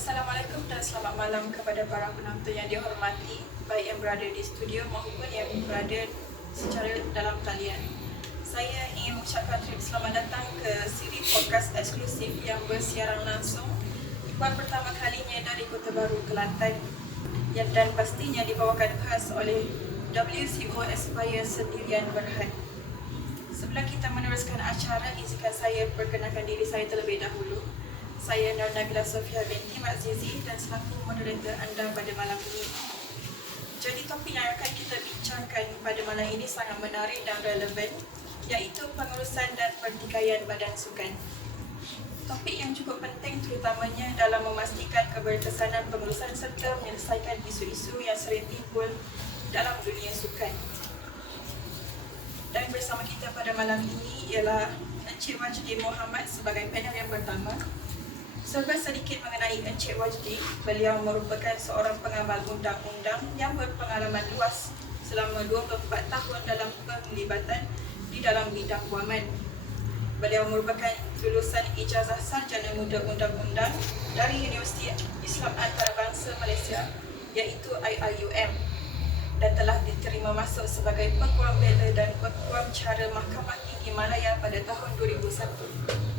Assalamualaikum dan selamat malam kepada para penonton yang dihormati baik yang berada di studio maupun yang berada secara dalam talian. Saya ingin mengucapkan selamat datang ke siri podcast eksklusif yang bersiaran langsung buat pertama kalinya dari Kota Baru, Kelantan yang dan pastinya dibawakan khas oleh WCO Aspire Sendirian Berhad. Sebelum kita meneruskan acara, izinkan saya perkenalkan diri saya terlebih dahulu. Saya Nur Nabila Sofia binti Mak Zizi dan selaku moderator anda pada malam ini. Jadi topik yang akan kita bincangkan pada malam ini sangat menarik dan relevan iaitu pengurusan dan pertikaian badan sukan. Topik yang cukup penting terutamanya dalam memastikan keberkesanan pengurusan serta menyelesaikan isu-isu yang sering timbul dalam dunia sukan. Dan bersama kita pada malam ini ialah Encik Wajdi Muhammad sebagai panel yang pertama. Serba sedikit mengenai Encik Wajdi, beliau merupakan seorang pengamal undang-undang yang berpengalaman luas selama 24 tahun dalam penglibatan di dalam bidang guaman. Beliau merupakan lulusan ijazah sarjana muda undang-undang dari Universiti Islam Antarabangsa Malaysia iaitu IIUM dan telah diterima masuk sebagai Pekuam Bela dan Pekuam Cara Mahkamah Tinggi Malaya pada tahun 2001.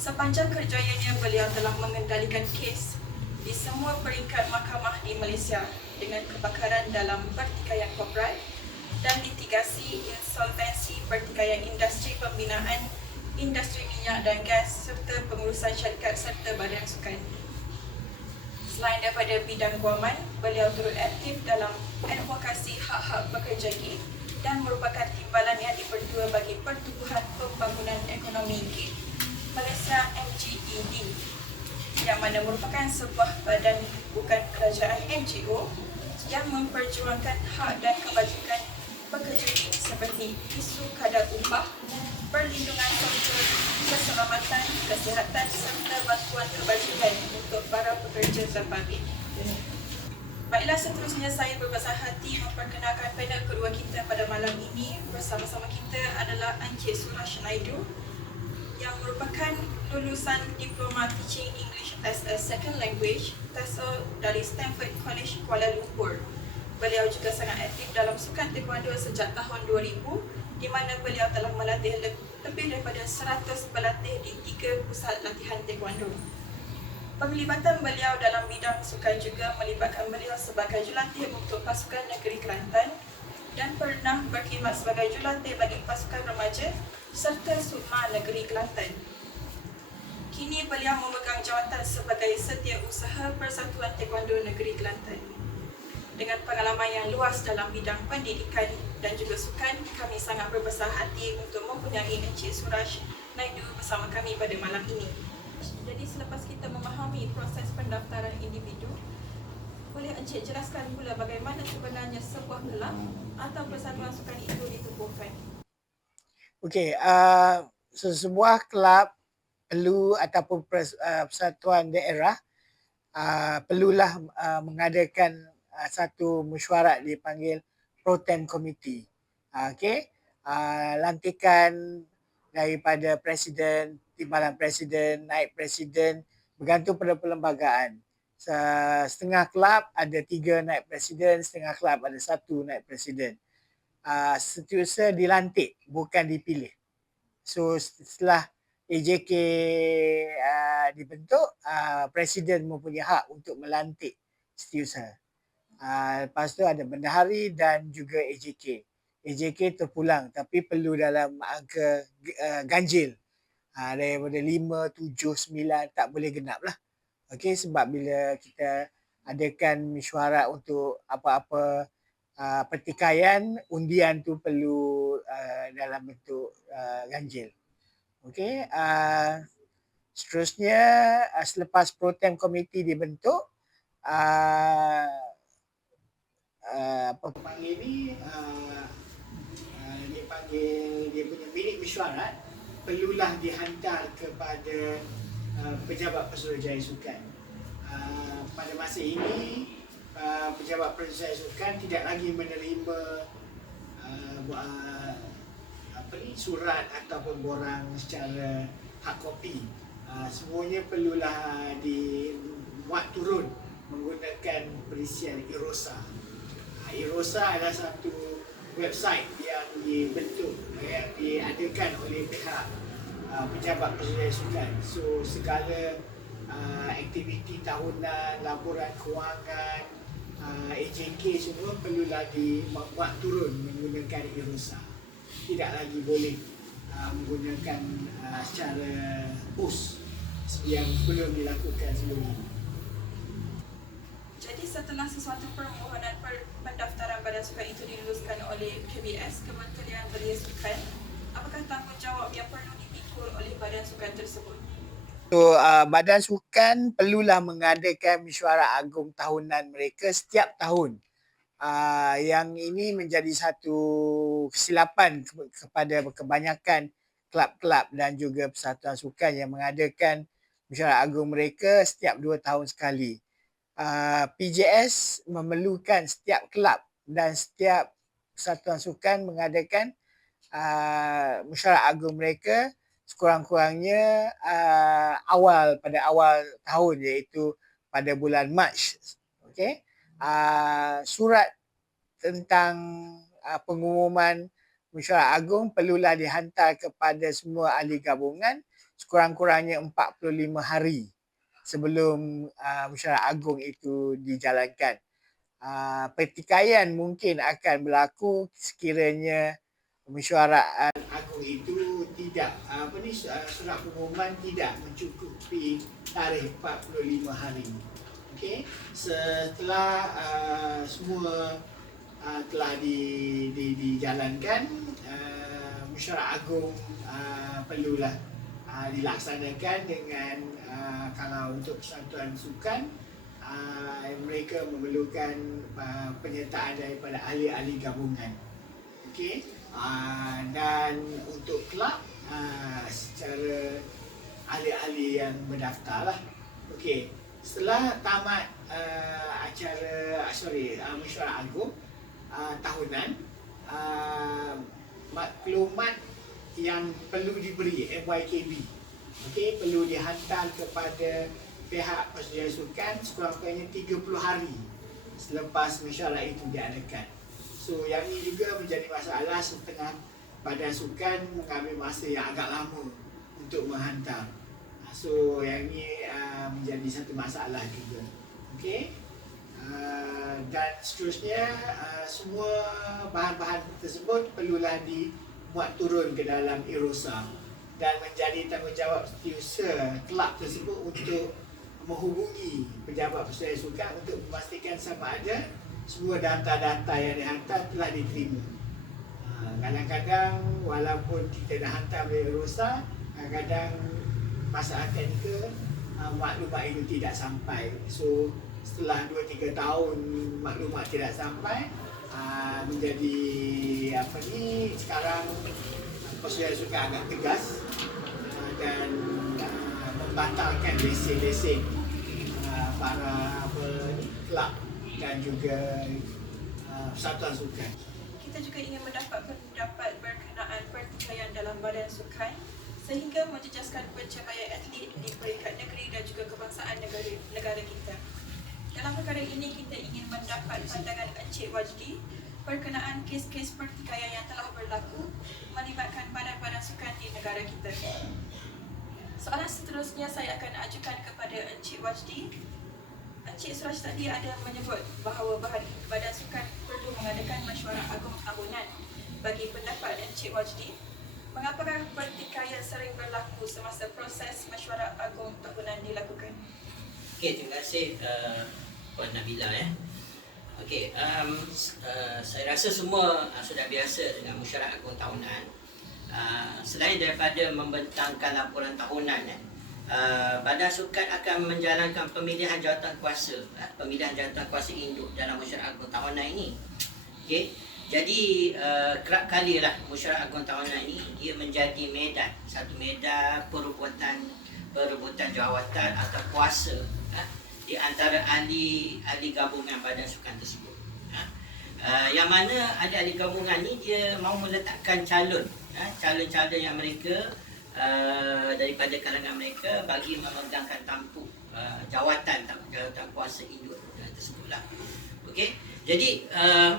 Sepanjang kerjayanya, beliau telah mengendalikan kes di semua peringkat mahkamah di Malaysia dengan kebakaran dalam pertikaian korporat dan litigasi insolvensi pertikaian industri pembinaan, industri minyak dan gas serta pengurusan syarikat serta badan sukan. Selain daripada bidang guaman, beliau turut aktif dalam advokasi hak-hak pekerja dan merupakan timbalan yang dipertua bagi Pertubuhan Pembangunan Ekonomi Gig Malaysia MGED yang mana merupakan sebuah badan bukan kerajaan NGO yang memperjuangkan hak dan kebajikan pekerja seperti isu kadar upah, perlindungan sosial, keselamatan, kesihatan serta bantuan kebajikan untuk para pekerja terbabit. Baiklah seterusnya saya berbesar hati memperkenalkan panel kedua kita pada malam ini bersama-sama kita adalah Encik Suraj Naidu yang merupakan lulusan Diploma Teaching English as a Second Language TESOL dari Stanford College Kuala Lumpur. Beliau juga sangat aktif dalam sukan taekwondo sejak tahun 2000 di mana beliau telah melatih lebih daripada 100 pelatih di tiga pusat latihan taekwondo. Penglibatan beliau dalam bidang sukan juga melibatkan beliau sebagai jurulatih untuk pasukan negeri Kelantan dan pernah berkhidmat sebagai jurulatih bagi pasukan remaja serta Sukma Negeri Kelantan. Kini beliau memegang jawatan sebagai Setiausaha Persatuan Taekwondo Negeri Kelantan. Dengan pengalaman yang luas dalam bidang pendidikan dan juga sukan, kami sangat berbesar hati untuk mempunyai Encik Suraj Naidu bersama kami pada malam ini. Jadi selepas kita memahami proses pendaftaran individu, boleh Encik jelaskan pula bagaimana sebenarnya sebuah kelab atau persatuan sukan itu ditubuhkan? Okey, uh, sebuah kelab perlu ataupun pers, uh, persatuan daerah uh, perlulah uh, mengadakan uh, satu mesyuarat dipanggil Protem Committee. Uh, Okey, uh, lantikan daripada presiden, timbalan presiden, naik presiden bergantung pada perlembagaan. Setengah kelab ada tiga naik presiden, setengah kelab ada satu naik presiden uh, setiausaha dilantik bukan dipilih. So setelah AJK uh, dibentuk, uh, presiden mempunyai hak untuk melantik setiausaha. Uh, lepas tu ada bendahari dan juga AJK. AJK terpulang tapi perlu dalam angka uh, ganjil. Uh, daripada 5, 7, 9 tak boleh genap lah. Okay, sebab bila kita adakan mesyuarat untuk apa-apa uh, pertikaian undian tu perlu uh, dalam bentuk uh, ganjil. Okey, uh, seterusnya uh, selepas protem komiti dibentuk uh, uh, apa panggil ni uh, uh, dia panggil dia punya bilik mesyuarat perlulah dihantar kepada uh, pejabat pesuruhjaya sukan. Uh, pada masa ini Uh, pejabat perisai sukan tidak lagi menerima uh, uh, apa ni surat ataupun borang secara hard copy. Uh, semuanya perlulah dibuat penisian Erosa. Ah, Erosa adalah satu website yang dibentuk yang diadakan oleh pihak uh, pejabat persediaan sukan. So segala uh, aktiviti tahunan, laporan kewangan, uh, AJK semua perlulah dibuat turun menggunakan Erosa. Tidak lagi boleh uh, menggunakan uh, secara post yang belum dilakukan sebelum ini. Jadi setelah sesuatu permohonan per pendaftaran badan sukan itu diluluskan oleh KBS, Kementerian Belia Sukan, apakah tanggungjawab yang perlu tersebut? So, uh, badan sukan perlulah mengadakan mesyuarat agung tahunan mereka setiap tahun. Uh, yang ini menjadi satu kesilapan ke- kepada kebanyakan kelab-kelab dan juga persatuan sukan yang mengadakan mesyuarat agung mereka setiap dua tahun sekali. Uh, PJS memerlukan setiap kelab dan setiap persatuan sukan mengadakan uh, mesyuarat agung mereka sekurang-kurangnya uh, awal pada awal tahun iaitu pada bulan Mac. Okey. Uh, surat tentang uh, pengumuman mesyuarat agung perlulah dihantar kepada semua ahli gabungan sekurang-kurangnya 45 hari sebelum uh, mesyuarat agung itu dijalankan. Uh, pertikaian mungkin akan berlaku sekiranya mesyuarat agung itu tidak apa ni uh, surat pengumuman tidak mencukupi tarikh 45 hari. Okey. Setelah uh, semua uh, telah di, di, dijalankan uh, mesyuarat agung uh, perlulah uh, dilaksanakan dengan uh, kalau untuk persatuan sukan uh, mereka memerlukan uh, penyertaan daripada ahli-ahli gabungan. Okey. Uh, dan untuk kelab uh, secara ahli-ahli yang mendaftar lah. Okey. Setelah tamat uh, acara uh, sorry uh, mesyuarat agung uh, tahunan uh, maklumat yang perlu diberi MYKB okey perlu dihantar kepada pihak persediaan sukan sekurang-kurangnya 30 hari selepas mesyuarat itu diadakan. So yang ini juga menjadi masalah setengah badan sukan mengambil masa yang agak lama untuk menghantar. So yang ini uh, menjadi satu masalah juga. Okey. Uh, dan seterusnya uh, semua bahan-bahan tersebut perlulah dimuat turun ke dalam Erosa dan menjadi tanggungjawab setiausaha kelab tersebut untuk menghubungi pejabat persediaan sukan untuk memastikan sama ada semua data-data yang dihantar telah diterima. Uh, kadang-kadang walaupun kita dah hantar melalui Erosa, kadang-kadang masalah teknikal uh, maklumat itu tidak sampai. So setelah 2-3 tahun maklumat tidak sampai menjadi apa ni sekarang persediaan sukan agak tegas dan membatalkan lesen-lesen para apa dan juga persatuan sukan. Kita juga ingin mendapat pendapat berkenaan pertikaian dalam badan sukan sehingga menjejaskan pencapaian atlet di peringkat negeri dan juga kebangsaan negara, negara kita. Dalam perkara ini, kita ingin mendapat pandangan Encik Wajdi berkenaan kes-kes pertikaian yang telah berlaku melibatkan badan-badan sukan di negara kita. Soalan seterusnya saya akan ajukan kepada Encik Wajdi. Encik Suraj tadi ada menyebut bahawa badan sukan perlu mengadakan. Bagi pendapat Encik Wajdi, mengapakah pertikaian sering berlaku semasa proses mesyuarat agung tahunan dilakukan? Okey, terima kasih uh, Puan Nabila ya. Okey, um, uh, saya rasa semua uh, sudah biasa dengan mesyuarat agung tahunan. Uh, selain daripada membentangkan laporan tahunan ya, uh, Badan Sukan akan menjalankan pemilihan jawatan kuasa, uh, pemilihan jawatan kuasa induk dalam mesyuarat agung tahunan ini. Okey. Jadi uh, kerap kalilah mesyuarat agung tahunan ini dia menjadi medan, satu medan perebutan perebutan jawatan atau kuasa ha, di antara ahli ahli gabungan badan sukan tersebut. Ha. Uh, yang mana ahli-ahli gabungan ni dia mahu meletakkan calon, ha, calon-calon yang mereka uh, daripada kalangan mereka bagi memegangkan tampuk uh, jawatan tampuk jawatan kuasa induk tersebutlah. Okey. Jadi uh,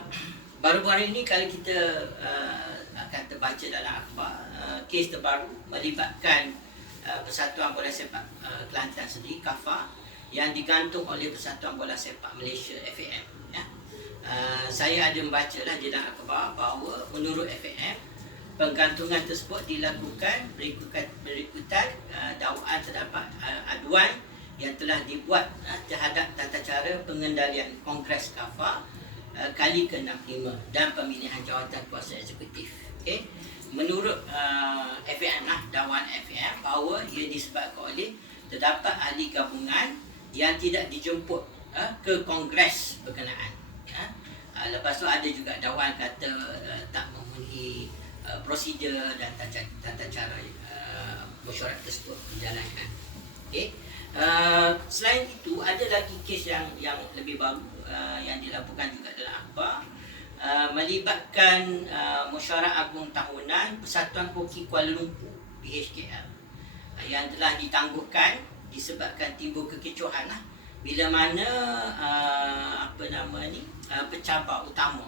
baru-baru ini kalau kita uh, akan terbaca dalam akhbar uh, kes terbaru melibatkan uh, Persatuan Bola Sepak uh, Kelantan sendiri KAFA yang digantung oleh Persatuan Bola Sepak Malaysia FAM ya. Uh, saya ada membaca lah di dalam akhbar bahawa menurut FAM penggantungan tersebut dilakukan berikutan, berikutan uh, dakwaan terdapat uh, aduan yang telah dibuat uh, terhadap tata cara pengendalian Kongres KAFA uh, kali ke-65 dan pemilihan jawatan kuasa eksekutif. Okay. Menurut uh, FAM lah, dakwaan FAM bahawa ia disebabkan oleh terdapat ahli gabungan yang tidak dijemput uh, ke Kongres berkenaan. Uh, lepas tu ada juga dakwaan kata uh, tak memenuhi uh, prosedur dan tata, tata cara uh, mesyuarat tersebut dijalankan. Okay. Uh, selain itu ada lagi kes yang yang lebih baru uh, yang dilaporkan juga dalam akhbar uh, melibatkan uh, mesyuarat agung tahunan Persatuan Koki Kuala Lumpur PHKL uh, yang telah ditangguhkan disebabkan timbul kekecohan lah. Bila mana uh, apa nama ni uh, pencabar utama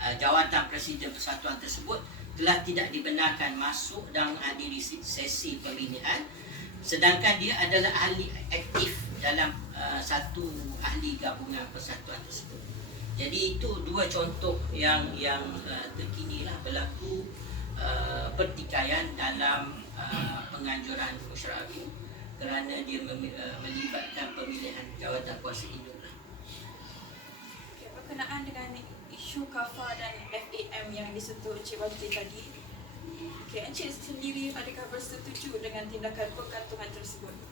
uh, jawatan presiden persatuan tersebut telah tidak dibenarkan masuk dan menghadiri sesi pemilihan sedangkan dia adalah ahli aktif dalam uh, satu ahli gabungan persatuan tersebut. Jadi itu dua contoh yang yang uh, terkini lah berlaku uh, pertikaian dalam uh, penganjuran mesyuarat agung kerana dia mem- uh, melibatkan pemilihan jawatan kuasa induk lah. Okay, berkenaan dengan isu KAFA dan FAM yang disentuh Encik Wajdi tadi, okay, Encik sendiri adakah bersetuju dengan tindakan penggantungan tersebut?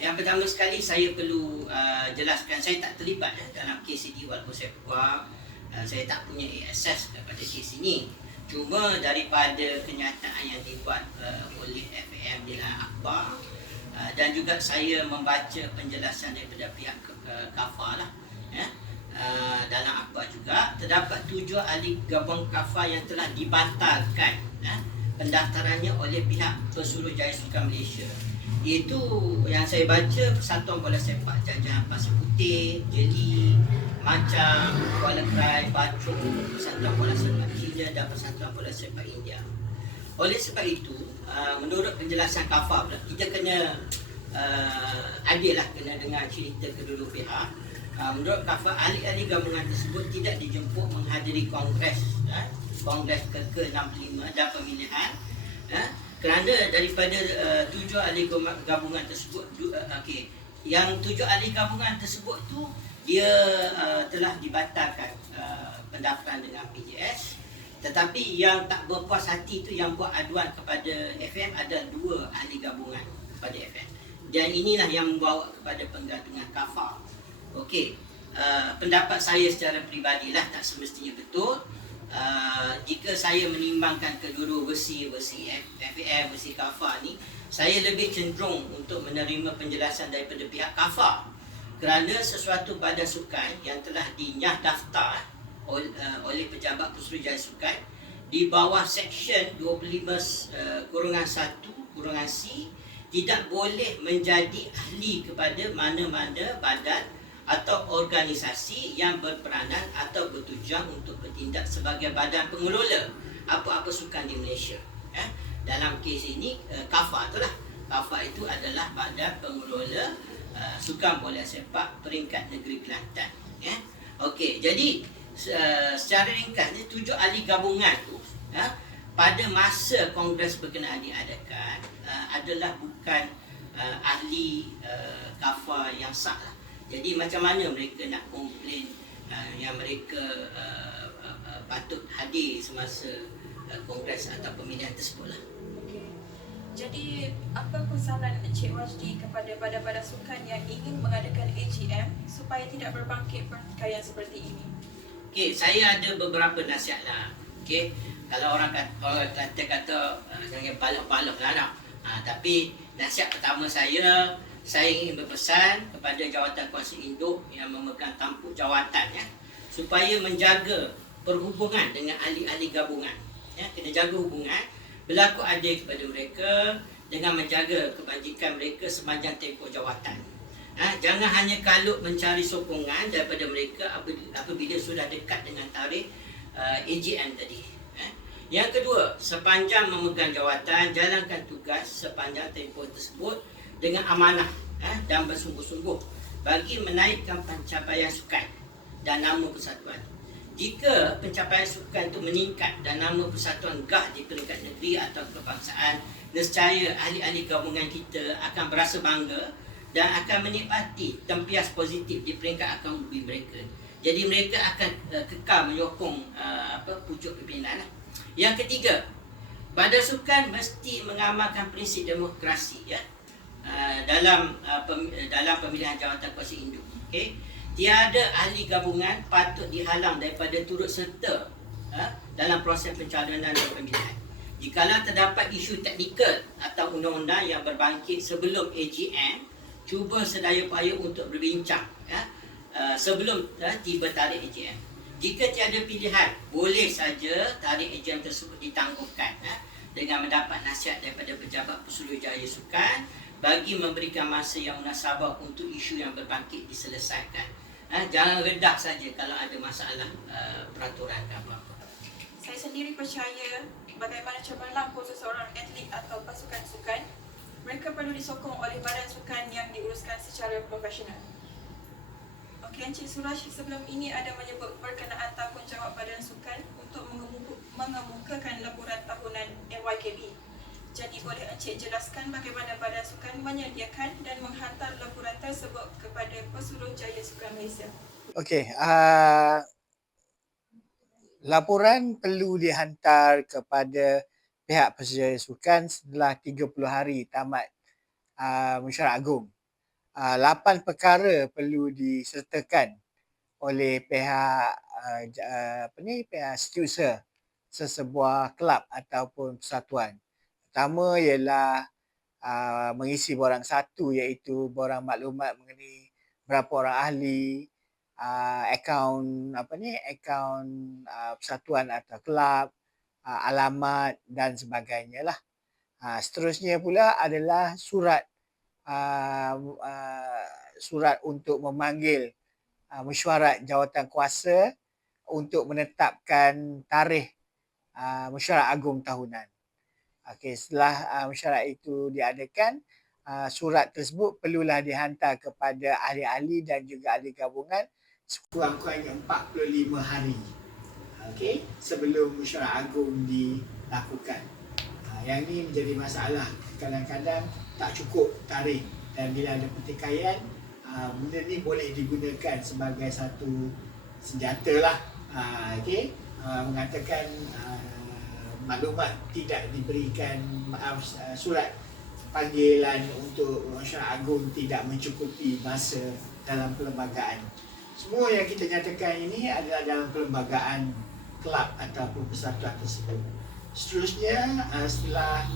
Yang pertama sekali saya perlu uh, jelaskan saya tak terlibat eh, dalam kes ini walaupun saya keluar uh, saya tak punya akses kepada kes ini. Cuma daripada kenyataan yang dibuat uh, oleh FAM di dalam akhbar uh, dan juga saya membaca penjelasan daripada pihak uh, KAFA lah ya. Uh, dalam akhbar juga terdapat tujuh ahli gabung KAFA yang telah dibatalkan ya, pendaftarannya oleh pihak Pesuruhjaya Sukan Malaysia Iaitu yang saya baca Persatuan Bola Sepak Jajahan Pasir Putih, Jeli, Macam, Kuala Krai, Bacok, Persatuan Bola Sepak China dan Persatuan Bola Sepak India. Oleh sebab itu, uh, menurut penjelasan KAFA pula, kita kena uh, adil lah kena dengar cerita kedua-dua pihak. Uh, menurut KAFA, ahli-ahli gabungan tersebut tidak dijemput menghadiri kongres kongres ke-65 dan pemilihan kerana daripada uh, tujuh ahli gabungan tersebut uh, okey yang tujuh ahli gabungan tersebut tu dia uh, telah dibatalkan uh, pendaftaran dengan PJS tetapi yang tak berpuas hati tu yang buat aduan kepada FM ada dua ahli gabungan kepada FM dan inilah yang membawa kepada penggantungan kafar okey uh, pendapat saya secara peribadi lah tak semestinya betul uh, jika saya menimbangkan kedua-dua versi versi FAM versi KAFA ni saya lebih cenderung untuk menerima penjelasan daripada pihak KAFA. Kerana sesuatu badan sukan yang telah dinyah daftar oleh, uh, oleh pejabat Pusrujaya Sukan di bawah seksyen 25 uh, kurungan 1 kurungan C tidak boleh menjadi ahli kepada mana-mana badan atau organisasi yang berperanan atau bertujuan untuk bertindak sebagai badan pengelola apa-apa sukan di Malaysia. Eh? Dalam kes ini, uh, KAFA itulah. KAFA itu adalah badan pengelola uh, sukan bola sepak peringkat negeri Kelantan. Eh? Okey, jadi uh, secara ringkasnya tujuh ahli gabungan tu uh, pada masa kongres berkenaan diadakan uh, adalah bukan uh, ahli uh, KAFA yang sah lah. Jadi macam mana mereka nak komplain uh, yang mereka uh, uh, uh, patut hadir semasa uh, kongres atau pemilihan tersebut lah. Okay. Jadi, apa pesanan Encik Wajdi kepada badan-badan sukan yang ingin mengadakan AGM supaya tidak berbangkit pertikaian seperti ini? Okey, saya ada beberapa nasihat lah. Okey, kalau orang kata, orang kata, kata uh, jangan balok-balok lah. Uh, tapi nasihat pertama saya, saya ingin berpesan kepada jawatan kuasa induk yang memegang tampuk jawatan ya supaya menjaga perhubungan dengan ahli-ahli gabungan ya kena jaga hubungan berlaku adil kepada mereka dengan menjaga kebajikan mereka sepanjang tempoh jawatan Ha, jangan hanya kalut mencari sokongan daripada mereka apabila, sudah dekat dengan tarikh uh, AGM tadi. Ha. Yang kedua, sepanjang memegang jawatan, jalankan tugas sepanjang tempoh tersebut dengan amanah ha, dan bersungguh-sungguh bagi menaikkan pencapaian sukan dan nama persatuan. Jika pencapaian sukan itu meningkat dan nama persatuan gah di peringkat negeri atau kebangsaan, nescaya ahli-ahli gabungan kita akan berasa bangga dan akan menikmati tempias positif di peringkat akaun ubi mereka. Jadi mereka akan uh, kekal menyokong uh, apa pucuk pimpinan. Lah. Yang ketiga, Badan Sukan mesti mengamalkan prinsip demokrasi ya. Uh, dalam uh, pem, dalam pemilihan jawatan kuasa induk. Okey. Tiada ahli gabungan patut dihalang daripada turut serta uh, dalam proses pencalonan dan pemilihan. Jikalau terdapat isu teknikal atau undang-undang yang berbangkit sebelum AGM, cuba sedaya upaya untuk berbincang ya, uh, sebelum uh, tiba tarikh AGM. Jika tiada pilihan, boleh saja tarikh AGM tersebut ditangguhkan ya, dengan mendapat nasihat daripada pejabat Pesuruhjaya Sukan bagi memberikan masa yang munasabah untuk isu yang berbangkit diselesaikan. Ha, jangan redah saja kalau ada masalah uh, peraturan ke apa-apa. Saya sendiri percaya bagaimana cemerlang khusus seorang atlet atau pasukan sukan mereka perlu disokong oleh badan sukan yang diuruskan secara profesional. Okey, Encik Suraj sebelum ini ada menyebut berkenaan tanggungjawab badan sukan untuk mengemuka- mengemukakan laporan tahunan NYKB. Jadi boleh Encik jelaskan bagaimana badan sukan menyediakan dan menghantar laporan tersebut kepada Pesuruhjaya Sukan Malaysia? Okey, uh, laporan perlu dihantar kepada pihak Pesuruhjaya Sukan setelah 30 hari tamat uh, mesyuarat agung. Uh, 8 perkara perlu disertakan oleh pihak uh, apa ni pihak setiausaha sesebuah kelab ataupun persatuan. Pertama ialah uh, mengisi borang satu iaitu borang maklumat mengenai berapa orang ahli, uh, akaun apa ni akaun uh, persatuan atau kelab, uh, alamat dan sebagainya lah. Uh, seterusnya pula adalah surat uh, uh, surat untuk memanggil uh, mesyuarat jawatan kuasa untuk menetapkan tarikh uh, mesyuarat agung tahunan. Okey, setelah uh, mesyuarat itu diadakan, uh, surat tersebut perlulah dihantar kepada ahli-ahli dan juga ahli gabungan sekurang-kurangnya 45 hari okey sebelum mesyuarat agung dilakukan. Ha, yang ini menjadi masalah. Kadang-kadang tak cukup tarikh dan bila ada pertikaian ha, benda ni boleh digunakan sebagai satu senjata lah. Ha, okey ha, mengatakan ha, maklumat tidak diberikan maaf uh, surat panggilan untuk mesyuarat agung tidak mencukupi masa dalam perlembagaan. Semua yang kita nyatakan ini adalah dalam perlembagaan kelab ataupun persatuan tersebut. Seterusnya uh, setelah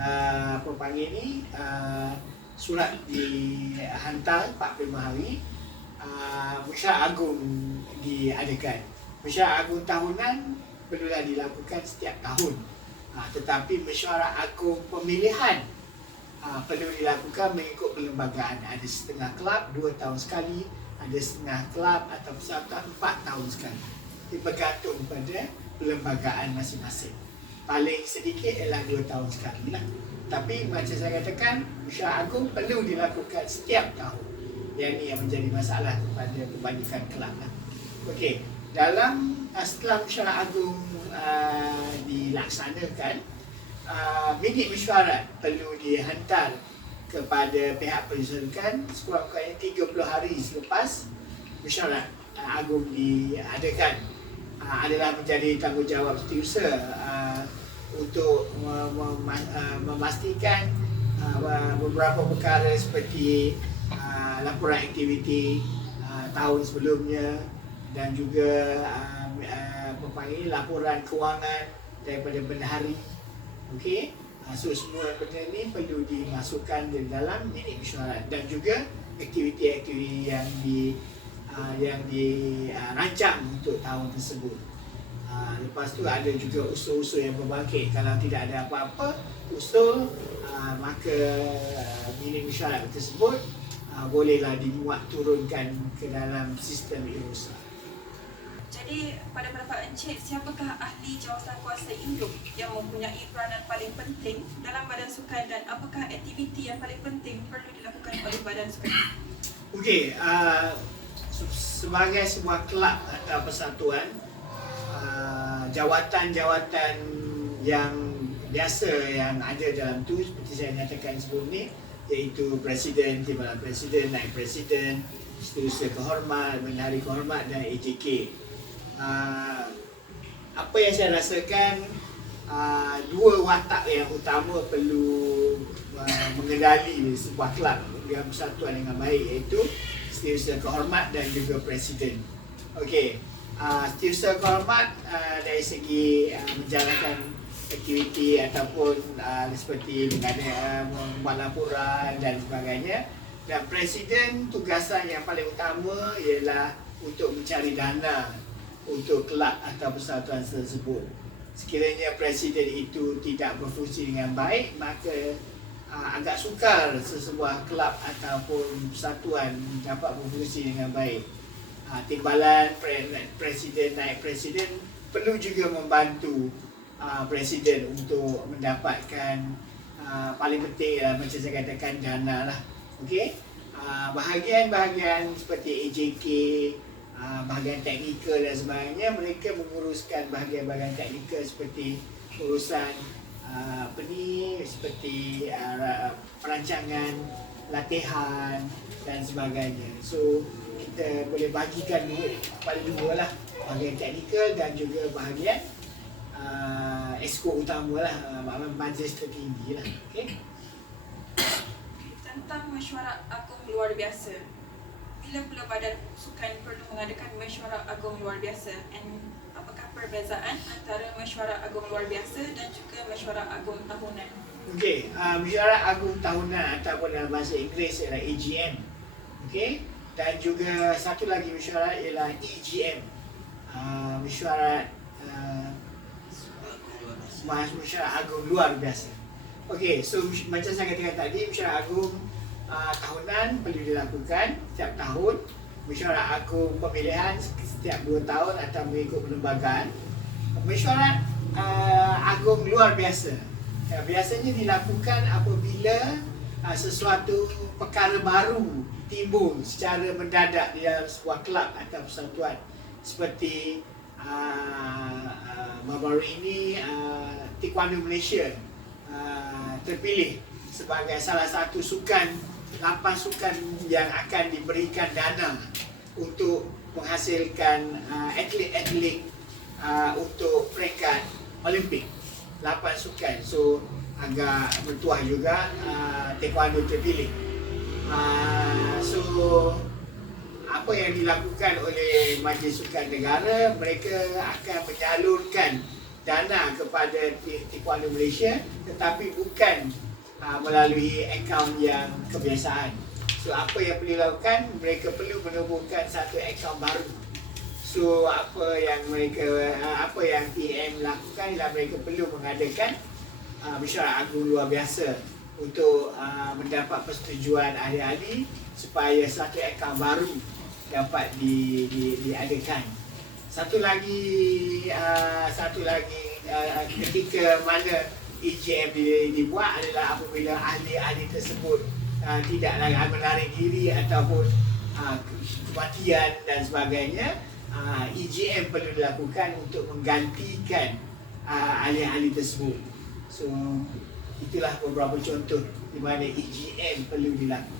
uh, apa panggil ni uh, surat dihantar 45 hari uh, agung diadakan. Mesyuarat agung tahunan perlulah dilakukan setiap tahun. Uh, tetapi mesyuarat agung pemilihan uh, perlu dilakukan mengikut perlembagaan. Ada setengah kelab dua tahun sekali, ada setengah kelab atau persatuan empat tahun sekali. Ia bergantung pada perlembagaan masing-masing. Paling sedikit ialah dua tahun sekali lah. Tapi macam saya katakan, mesyuarat agung perlu dilakukan setiap tahun. Yang ini yang menjadi masalah kepada kebanyakan kelab lah. Okey, dalam setelah mesyuarat agung uh, dilaksanakan, uh, minit mesyuarat perlu dihantar kepada pihak pensurukan sekurang-kurangnya 30 hari selepas mesyuarat uh, agung diadakan. Uh, adalah menjadi tanggungjawab setiausaha uh, untuk mem- uh, memastikan uh, beberapa perkara seperti uh, laporan aktiviti uh, tahun sebelumnya dan juga uh, uh, apa panggil laporan kewangan daripada bendahari okey? Uh, so semua benda ni perlu dimasukkan di dalam minit mesyuarat. Dan juga aktiviti-aktiviti yang di uh, yang dirancang uh, untuk tahun tersebut. Uh, lepas tu ada juga usul-usul yang berbangkit. Kalau tidak ada apa-apa usul uh, maka uh, minit mesyuarat tersebut uh, uh, bolehlah dimuat turunkan ke dalam sistem IROSA. Jadi pada pendapat Encik, siapakah ahli jawatan kuasa induk yang mempunyai peranan paling penting dalam badan sukan dan apakah aktiviti yang paling penting perlu dilakukan oleh badan sukan? Okey, uh, se- sebagai sebuah kelab atau persatuan, uh, jawatan-jawatan yang biasa yang ada dalam tu seperti saya nyatakan sebelum ni iaitu presiden, timbalan presiden, naib presiden, setiausaha kehormat, bendahari kehormat dan AJK. Uh, apa yang saya rasakan uh, dua watak yang utama perlu uh, mengendali sebuah kelab yang persatuan dengan baik iaitu setiausaha kehormat dan juga presiden. Okey, uh, setiausaha kehormat uh, dari segi uh, menjalankan aktiviti ataupun uh, seperti mengada uh, membuat laporan dan sebagainya dan presiden tugasan yang paling utama ialah untuk mencari dana untuk kelab atau persatuan tersebut. Sekiranya presiden itu tidak berfungsi dengan baik, maka uh, agak sukar sesebuah kelab ataupun persatuan dapat berfungsi dengan baik. Uh, timbalan pre- presiden naik presiden perlu juga membantu uh, presiden untuk mendapatkan uh, paling penting lah macam saya katakan dana lah. Okey. Uh, bahagian-bahagian seperti AJK, uh, bahagian teknikal dan sebagainya mereka menguruskan bahagian-bahagian teknikal seperti urusan apa ni seperti uh, perancangan latihan dan sebagainya. So kita boleh bagikan dua pada dua lah bahagian teknikal dan juga bahagian uh, esko utama lah uh, majlis tertinggi lah. Okay? Tentang mesyuarat agung luar biasa. Pula badan sukan perlu mengadakan mesyuarat agung luar biasa and apakah perbezaan antara mesyuarat agung luar biasa dan juga mesyuarat agung tahunan? Okey, uh, mesyuarat agung tahunan ataupun dalam bahasa Inggeris ialah AGM. Okey, dan juga satu lagi mesyuarat ialah EGM. Uh, mesyuarat uh, mesyuarat agung luar biasa. Okey, so macam saya katakan tadi, mesyuarat agung uh, tahunan perlu dilakukan setiap tahun. Mesyuarat agung pemilihan setiap dua tahun atau mengikut perlembagaan. Mesyuarat uh, agung luar biasa Ya, biasanya dilakukan apabila uh, sesuatu perkara baru timbul secara mendadak di dalam sebuah kelab atau persatuan seperti uh, uh, baru-baru ini uh, Taekwondo Malaysia uh, terpilih sebagai salah satu sukan lapan sukan yang akan diberikan dana untuk menghasilkan uh, atlet-atlet uh, untuk peringkat Olimpik. 8 sukan. So agak bertuah juga uh, taekwondo terpilih. Uh, so apa yang dilakukan oleh Majlis Sukan Negara, mereka akan menyalurkan dana kepada Taekwondo Malaysia tetapi bukan uh, melalui akaun yang kebiasaan. So apa yang perlu dilakukan, mereka perlu menubuhkan satu akaun baru. So apa yang mereka uh, apa yang PM lakukan ialah mereka perlu mengadakan uh, mesyuarat agung luar biasa untuk uh, mendapat persetujuan ahli-ahli supaya satu akaun baru dapat di, di, diadakan. Satu lagi uh, satu lagi uh, ketika mana EJM di, dibuat adalah apabila ahli-ahli tersebut uh, tidak lagi menarik diri ataupun uh, kematian dan sebagainya uh, EGM perlu dilakukan untuk menggantikan uh, ahli-ahli tersebut. So itulah beberapa contoh di mana EGM perlu dilakukan.